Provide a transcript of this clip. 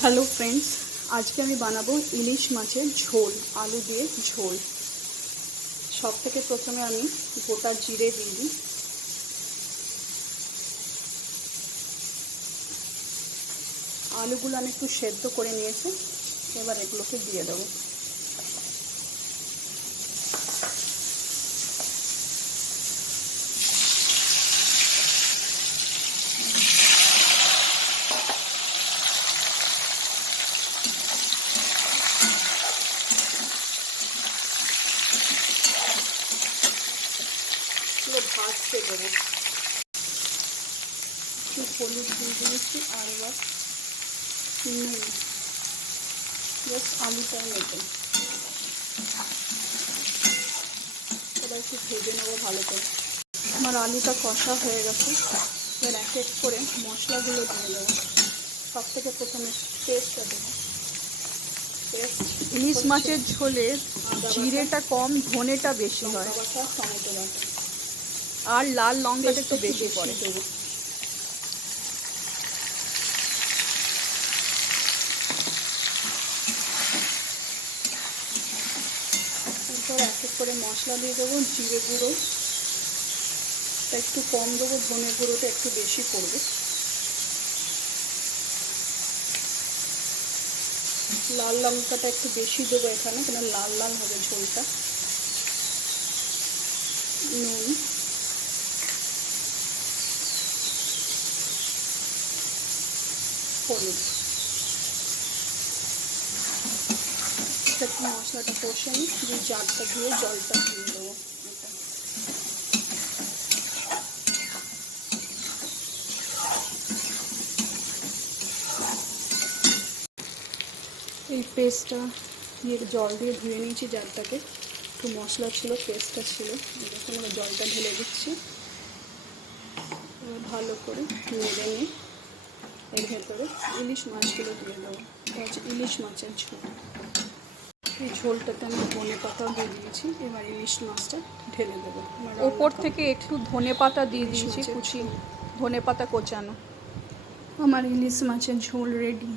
Hello friends, আজকে আমি বানাবো ইলিশ মাছের ঝোল, আলু দিয়ে ঝোল। সব থেকে প্রথমে আমি গোটা জিরে দিয়ে দিই। আলুগুলো আমি একটু সেদ্ধ করে নিয়েছি, এবার এগুলোকে দিয়ে দেবো। পুরো ভাজতে দেবো। একটু হলুদ দিয়ে দিয়েছি আর এবার নুন, জাস্ট আলুটা নেবে। এবার একটু ভেজে নেবো ভালো করে। আমার আলুটা কষা হয়ে গেছে, এবার এক এক করে মশলাগুলো দিয়ে দেবো। সব থেকে প্রথমে পেস্টটা দেবো। ইলিশ মাছের ঝোলে জিরেটা কম, ধনেটা বেশি হয়, টমেটো বাটা আর লাল লঙ্কাটা একটু বেশি পড়ে। দেবো। এরপর এক এক করে মশলা দিয়ে দেবো। জিরে গুঁড়ো একটু কম দেবো, ধনে গুঁড়োটা একটু বেশি পড়বে। লাল লঙ্কাটা একটু বেশি দেবো এখানে, কেন লাল লাল হবে ঝোলটা। নুন, হলুদ। মশলাটা কষে নিই, দিয়ে জারটা দিয়ে জলটা দিয়ে দেবো। এই পেস্টটা দিয়ে জল দিয়ে ধুয়ে নিয়েছি জারটাকে। একটু মশলা ছিল, পেস্টটা ছিল, দেখুন এবার জলটা ঢেলে দিচ্ছি। এবার ভালো করে নেড়ে নিয়ে এর ভেতরে ইলিশ মাছগুলো দিয়ে দেবো। এটা হচ্ছে ইলিশ মাছের ঝোল। এই ঝোলটাতে আমি ধনে পাতাও দিয়ে দিয়েছি। এবার ইলিশ মাছটা ঢেলে দেবো। ওপর থেকে একটু ধনে পাতা দিয়ে দিয়েছি, কুচি ধনে পাতা কোচানো। আমার ইলিশ মাছের ঝোল রেডি।